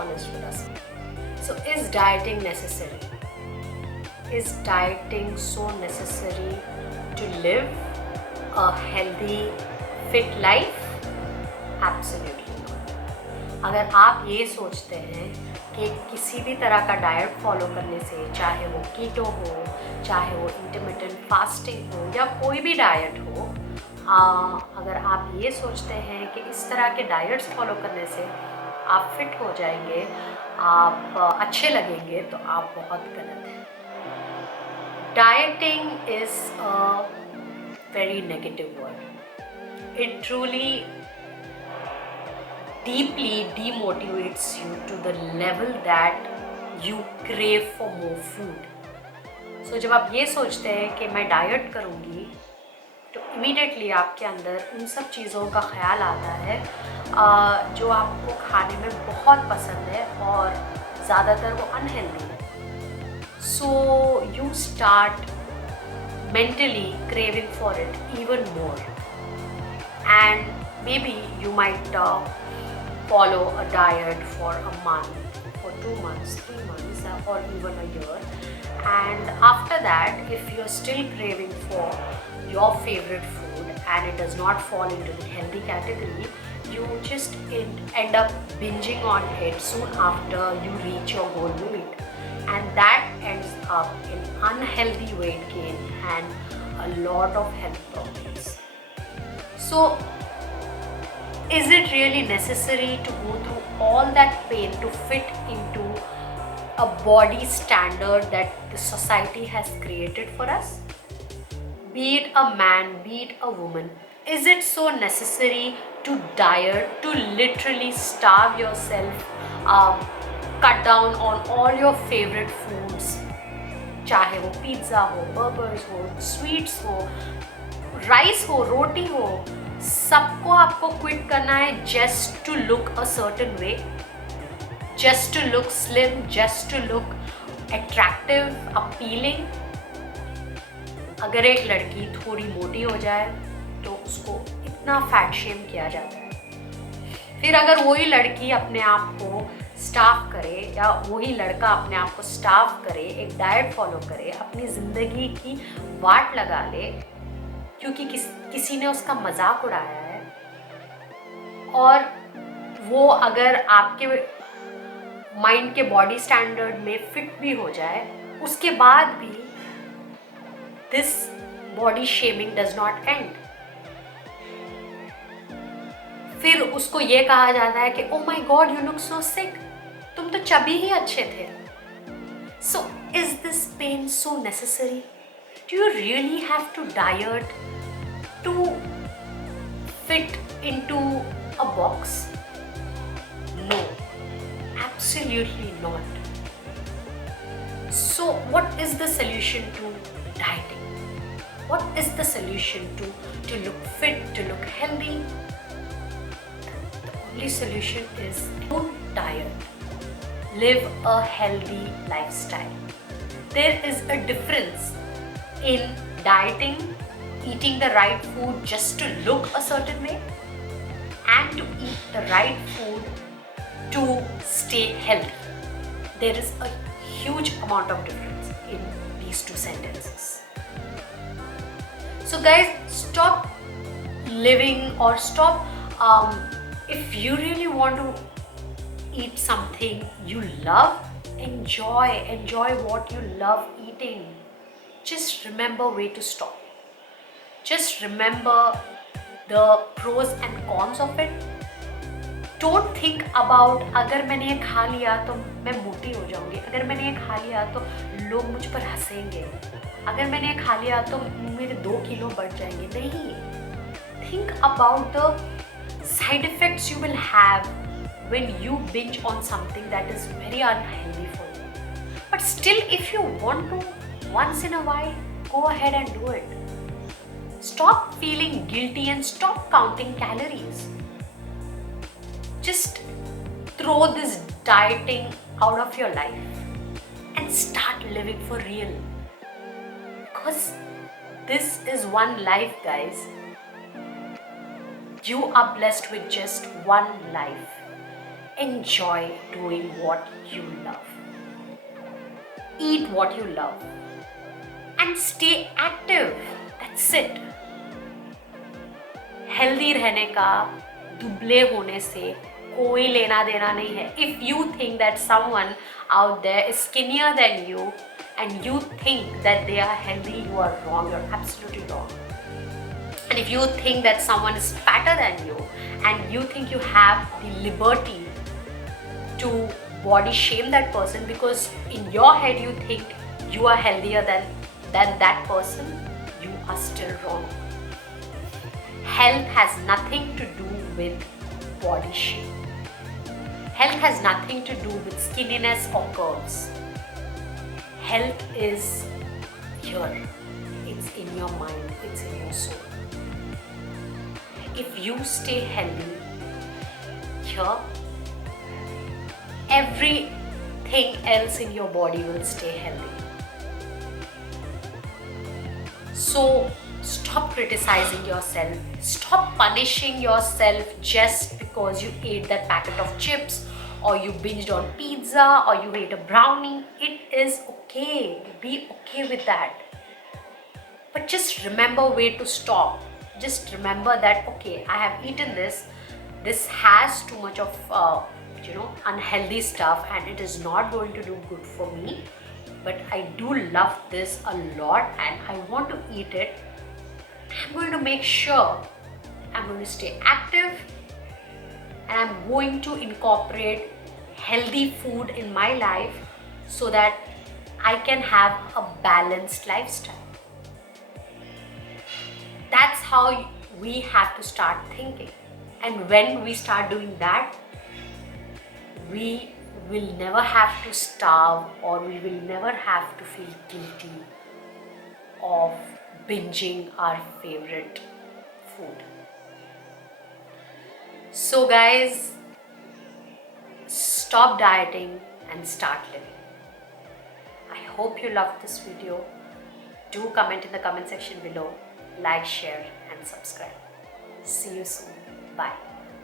honest with us. So is dieting necessary? Is dieting so necessary to live a healthy, fit life? Absolutely not. अगर आप ये सोचते हैं कि किसी भी तरह का डाइट फॉलो करने से, चाहे वो कीटो हो, चाहे वो इंटरमिटेंट फास्टिंग हो या कोई भी डाइट हो, अगर आप ये सोचते हैं कि इस तरह के डाइट्स फॉलो करने से आप फिट हो जाएंगे, आप अच्छे लगेंगे, तो आप बहुत गलत हैं. Dieting is a very negative word. It truly deeply demotivates you to the level that you crave for more food. So जब आप ये सोचते हैं कि मैं डाइट करूँगी, तो इमीडिएटली आपके अंदर उन सब चीज़ों का ख्याल आता है जो आपको खाने में बहुत पसंद है और ज़्यादातर वो अनहेल्दी है. So you start mentally craving for it even more, and maybe you might follow a diet for a month, for 2 months, 3 months, or even a year, and after that, if you're still craving for your favorite food and it does not fall into the healthy category, you just end up binging on it soon after you reach your goal weight, and that ends up in unhealthy weight gain and a lot of health problems. So is it really necessary to go through all that pain to fit into a body standard that the society has created for us? Be it a man, be it a woman, is it so necessary to diet, to literally starve yourself, cut down on all your favorite foods, चाहे वो pizza हो, burgers हो, sweets हो, rice हो, रोटी हो, सबको आपको quit करना है just to look a certain way, just to look slim, just to look attractive, appealing. अगर एक लड़की थोड़ी मोटी हो जाए तो उसको इतना फैट शेम किया जाता है. फिर अगर वही लड़की अपने आप को स्टाफ करे या वही लड़का अपने आप को स्टाफ करे, एक डाइट फॉलो करे, अपनी ज़िंदगी की वाट लगा ले क्योंकि किसी ने उसका मजाक उड़ाया है, और वो अगर आपके माइंड के बॉडी स्टैंडर्ड में फिट भी हो जाए, उसके बाद भी this body shaming does not end. फिर उसको ये कहा जाता है कि oh my god, you look so sick, तुम तो चबी ही अच्छे थे. So is this pain so necessary? Do you really have to diet to fit into a box? No, absolutely not. So what is the solution to dieting? What is the solution to look fit, to look healthy? The only solution is don't diet. Live a healthy lifestyle. There is a difference in dieting, eating the right food just to look a certain way, and to eat the right food to stay healthy. There is a huge amount of difference in these two sentences. So guys, stop living, or stop, if you really want to eat something you love, enjoy what you love eating. Just remember where to stop. Just remember the pros and cons of it. Don't think about अगर मैंने ये खा लिया तो मैं मोटी हो जाऊंगी, अगर मैंने ये खा लिया तो लोग मुझ पर हंसेंगे, अगर मैंने ये खा लिया तो मेरे 2 किलो बढ़ जाएंगे. नहीं. Think about the side effects you will have when you binge on something that is very unhealthy for you. But still, if you want to once in a while, go ahead and do it. Stop feeling guilty and stop counting calories. Just throw this dieting out of your life and start living for real. Because this is one life, guys. You are blessed with just one life. enjoy doing what you love. Eat what you love. And stay active. That's it. Healthy रहने का दुबले होने से कोई लेना देना नहीं है. If you think that someone out there is skinnier than you and you think that they are healthy, you are wrong. You're absolutely wrong. And if you think that someone is fatter than you and you think you have the liberty to body shame that person because in your head you think you are healthier than that person, you are still wrong. Health has nothing to do with body shape. Health has nothing to do with skinniness or curves. Health is here. It's in your mind. It's in your soul. If you stay healthy here, everything else in your body will stay healthy. So stop criticizing yourself. Stop punishing yourself just because you ate that packet of chips or you binged on pizza or you ate a brownie. It is okay. Be okay with that. But just remember where to stop. Just remember that, okay, I have eaten this. This has too much of unhealthy stuff and it is not going to do good for me. But I do love this a lot and I want to eat it. I'm going to make sure I'm going to stay active and I'm going to incorporate healthy food in my life so that I can have a balanced lifestyle. That's how we have to start thinking. And when we start doing that, we will never have to starve or we will never have to feel guilty of binging our favorite food. So guys, stop dieting and start living. I hope you loved this video. Do comment in the comment section below. Like, share and subscribe. See you soon. Bye.